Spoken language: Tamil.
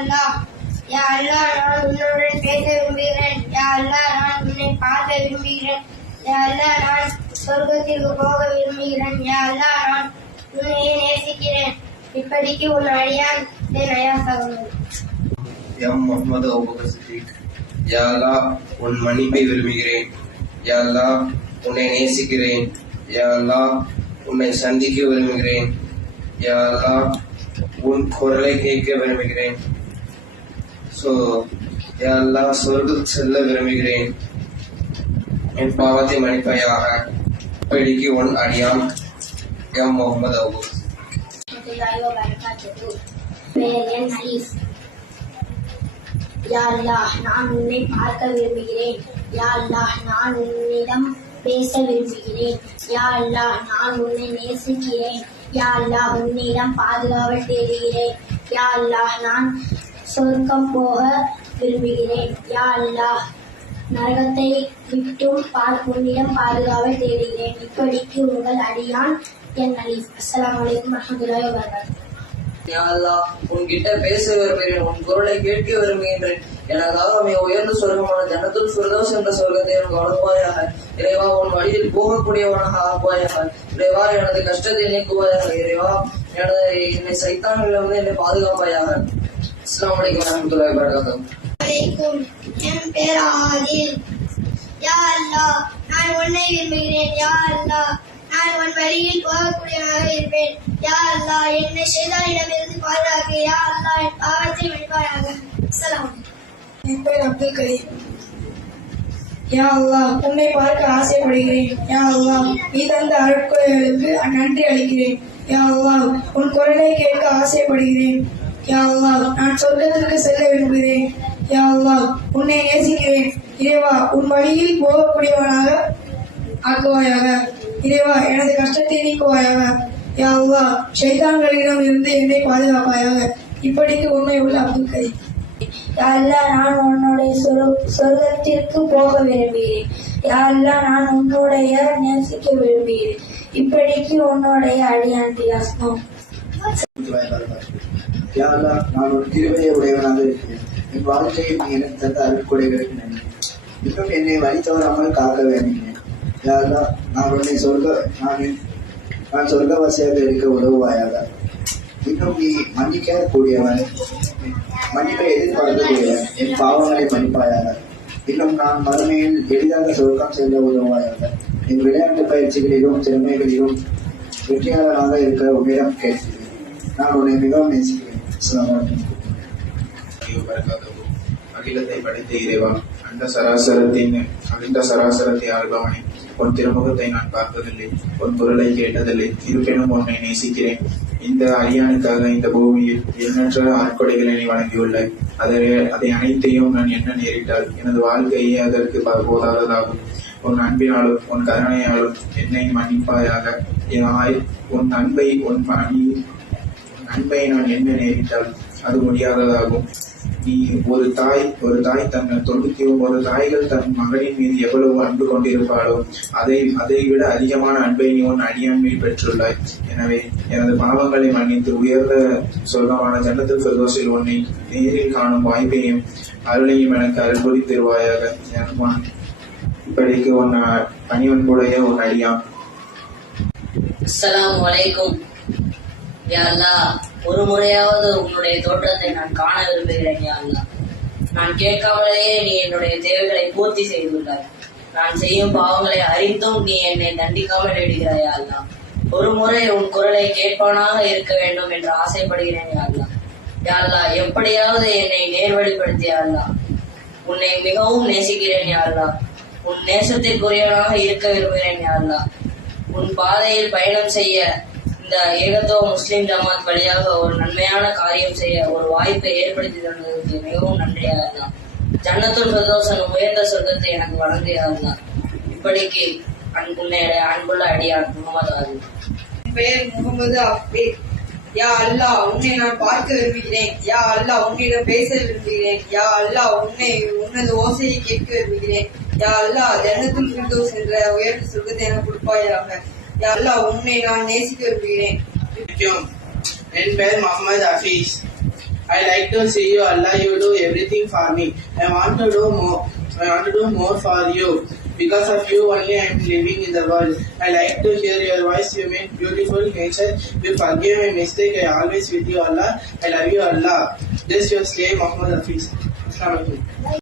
அல்லாஹ் யா அல்லாஹ் நான் உன்னுடன் பேச விரும்புகிறேன் யா அல்லாஹ் நான் உன்னை பார்க்க விரும்புகிறேன் யா அல்லாஹ் நான் சொர்க்கத்திற்கு போக விரும்புகிறேன் யா அல்லாஹ் நான் உன்னையே நேசிக்கிறேன் இப்படிக்கு உன் அடியான் என் அயா சகோதரன் எம் முகமது அபுபக்கர் சித்திக் யா அல்லாஹ் உன் மன்னிப்பை விரும்புகிறேன் யா அல்லாஹ் உன்னை நேசிக்கிறேன் யா அல்லாஹ் உன்னை சந்திக்க விரும்புகிறேன் யா அல்லாஹ் உன் குரலை கேட்க விரும்புகிறேன் ஸோ எல்லாம் சொர்க்கத்துக்கு செல்ல விரும்புகிறேன். என் பாவத்தை மன்னிப்பையாக இப்படிக்கு ஒன் அடியான் எம் முகமது அபுபக்கர் நான் உன்னை பார்க்க விரும்புகிறேன். யா அல்லாஹ் நான் உன்னிடம் பேச விரும்புகிறேன். யா அல்லாஹ் நான் உன்னை நேசிக்கிறேன். யா அல்லாஹ் உன்னிடம் பாதுகாவல் தேடுகிறேன். யா அல்லாஹ் நான் சொர்க்கம் போக விரும்புகிறேன். யா அல்லாஹ் நரகத்தை விட்டும் பார் உன்னிடம் பாதுகாவை தேடுகிறேன். இப்படிக்கு உங்கள் அடியான் என் அலீஃப் அஸ்லாம் வலைக்கும் வரஹ்மத்துல்லாஹி வபரகாத்துஹு. உன்கிட்ட பேச விரும்புகிறேன் உன் குரலை கேட்க விரும்புகின்றேன் எனக்காக மிக உயர்ந்த சொர்க்கமான ஜன்னத்துல் சுரதோஷ் என்ற சொர்க்கத்தை எனக்கு வழங்குவாயாக. இறைவா உன் வழியில் போகக்கூடியவனாக ஆக்குவாயாக இறைவா எனது கஷ்டத்தை நீக்குவாயாக. இறைவா எனது என்னை சைத்தான்களிலிருந்து என்னை பாதுகாப்பாயாக. என் பேர் ஆதில். யா அல்லாஹ் நான் உன்னை விரும்புகிறேன். யா அல்லாஹ் நான் உன் வழியில் போகக்கூடியவனாக இருப்பேன். யா அல்லாஹ் என்னை ஷைத்தானிடமிருந்து பாதுகாக்க யா அல்லாஹ் என் பாவத்தை மன்னிப்பாயாக அஸ்ஸலாமு அலைக்கும். என் பேர் அப்துல் கரீம். யா அல்லாஹ் உன்னை பார்க்க ஆசைப்படுகிறேன். யா அல்லாஹ் நீ தந்த அருட்கொடைகளுக்கு நன்றி அளிக்கிறேன். யா அல்லாஹ் உன் குரலை கேட்க ஆசைப்படுகிறேன். யா நான் சொர்க்கத்திற்கு செல்ல விரும்புகிறேன். யா உன்னை நேசிக்கிறேன். இறைவா உன் வழியில் போகக்கூடியவனாக ஆக்குவாயாக. இறைவா எனது கஷ்டத்தை நீக்குவாயாக. யா சைதான்களிடம் இருந்து என்னை பாதுகாப்பாயாக. இப்படிக்கு உண்மை உள்ள அப்துல் கரீம். யாரெல்லாம் நான் உன்னுடைய சொரு- சொர்க்கத்திற்கு போக விரும்புகிறேன். யாரெல்லாம் நான் உன்னுடைய நேசிக்க விரும்புகிறேன். இப்படிக்கு உன்னுடைய அடியான் தியாஸ்மம். யாரா நான் ஒரு திருமையை உடையவனாக இருக்கிறேன். என் வாழ்க்கையை நீ எனக்கு தந்த அருட்கொடைகளுக்கு நன்றி. இன்னும் என்னை வழி தவறாமல் காக்க வேண்டுகிறேன். யாரா நான் உன்னை சொர்க்க நான் என்- நான் சொர்க்கவாசியாக இருக்க உதவுவாயாக. இன்னும் நீ மன்னிக்க கூடியவன். மன்னிப்பை எதிர்பார்க்கக்கூடியவன். என் பாவங்களை மன்னிப்பாயாக. இன்னும் நான் மறுமையில் எளிதாக சொர்க்கம் செல்ல உதவுவாயாக. என் விளையாட்டு பயிற்சிகளிலும் திறமைகளிலும் வெற்றியாளராக இருக்க உன்னிடம் கேட்கிறேன். நான் உன்னை மிகவும் நேசிக்கிறேன். அகிலத்தை படைத்த இறைவா அந்த சராசரத்தின் அகில சராசரத்தை ஆள்பவனே உன் திருமுகத்தை நான் பார்த்ததில்லை உன் குரலை கேட்டதில்லை இருப்பினும் உன்னை நேசிக்கிறேன் இந்த அரியானுக்காக இந்த பூமியில் எண்ணற்ற அற்கொடைகளை நீ வழங்கியுள்ளாய் அதை அதை அனைத்தையும் நான் என்ன நேரிட்டால் எனது வாழ்க்கையே அதற்கு போதாததாகும் உன் அன்பினாலும் உன் கருணையாலும் என்னை மன்னிப்பாயாக என் ஆய்- உன் அன்பை உன் பணி அன்பை நான் என்ன நேரிட்டால் அது முடியாததாகும். நீ ஒரு தாய் ஒரு தாய் தன் தொண்ணூத்தி ஒன்பது தாய்கள் தன் மகனின் மீது எவ்வளவு அன்பு கொண்டிருப்பாளோ அதை அதை விட அதிகமான அன்பை நீ உன் அடியான் மீது பெற்றுள்ளாய். எனவே எனது பாவங்களை மன்னித்து உயர்ந்த சொர்க்கமான ஜன்னத்து பிரதோஷில் உன்னை நேரில் காணும் வாய்ப்பையும் அருளையும் எனக்கு அருள்புரி தருவாயாக. எனமா இப்படிக்கு உன் பணிவன்புடைய உன் அடியான். அஸ்ஸலாமு அலைக்கும். யா ஒரு முறையாவது உன்னுடைய தோற்றத்தை நான் காண விரும்புகிறேன் யா நான் கேட்காமலேயே நீ என்னுடைய தேவைகளை பூர்த்தி செய்துள்ளாய் நான் செய்யும் பாவங்களை அறிந்தும் நீ என்னை தண்டிக்காமல் விடுகிறாய் யா ஒரு முறை உன் குரலை கேட்பானாக இருக்க வேண்டும் என்று ஆசைப்படுகிறேன் யா அல்லாஹ் எப்படியாவது என்னை நேர்வழிப்படுத்தி யா உன்னை மிகவும் நேசிக்கிறேன் யா உன் நேசத்திற்குரியவனாக இருக்க விரும்புகிறேன் யா உன் பாதையில் பயணம் செய்ய இந்த ஏகத்துவ முஸ்லிம் ஜமாத் வழியாக ஒரு நன்மையான காரியம் செய்ய ஒரு வாய்ப்பை ஏற்படுத்தி தந்ததுக்கு மிகவும் நன்றியாக இருந்தான் ஜன்னத்துள் பிரதோஷன் உயர்ந்த சொர்க்கத்தை எனக்கு வழங்கியா இப்படிக்கு அன்புள்ள அன்புள்ள அடியார் முகமது ஆதி. பெயர் முகமது அப்தேல் யா அல்லா உன்னை நான் பார்க்க விரும்புகிறேன். யா அல்லா உன்னிடம் பேச விரும்புகிறேன். யா அல்லா உன்னை உன்னது ஓசையை கேட்க விரும்புகிறேன். யா அல்லா ஜன்னத்துள் பிரதோஷ் என்ற உயர்ந்த சொர்க்கத்தை எனக்கு கொடுப்பாயாக. யா அல்லாஹ் உன்னை நான் நேசிக்க விரும்புகிறேன் வணக்கம் என் பெயர் Mohammed Hafiz I like to see you, Allah. You do everything for me. I want to do more. I want to do more for you. Because of you only I am living in the world. I like to hear your voice. You make beautiful nature. You forgive my mistake. I always with you, Allah. I love you, Allah. This your slave, Muhammad Hafiz. Assalamu alaikum.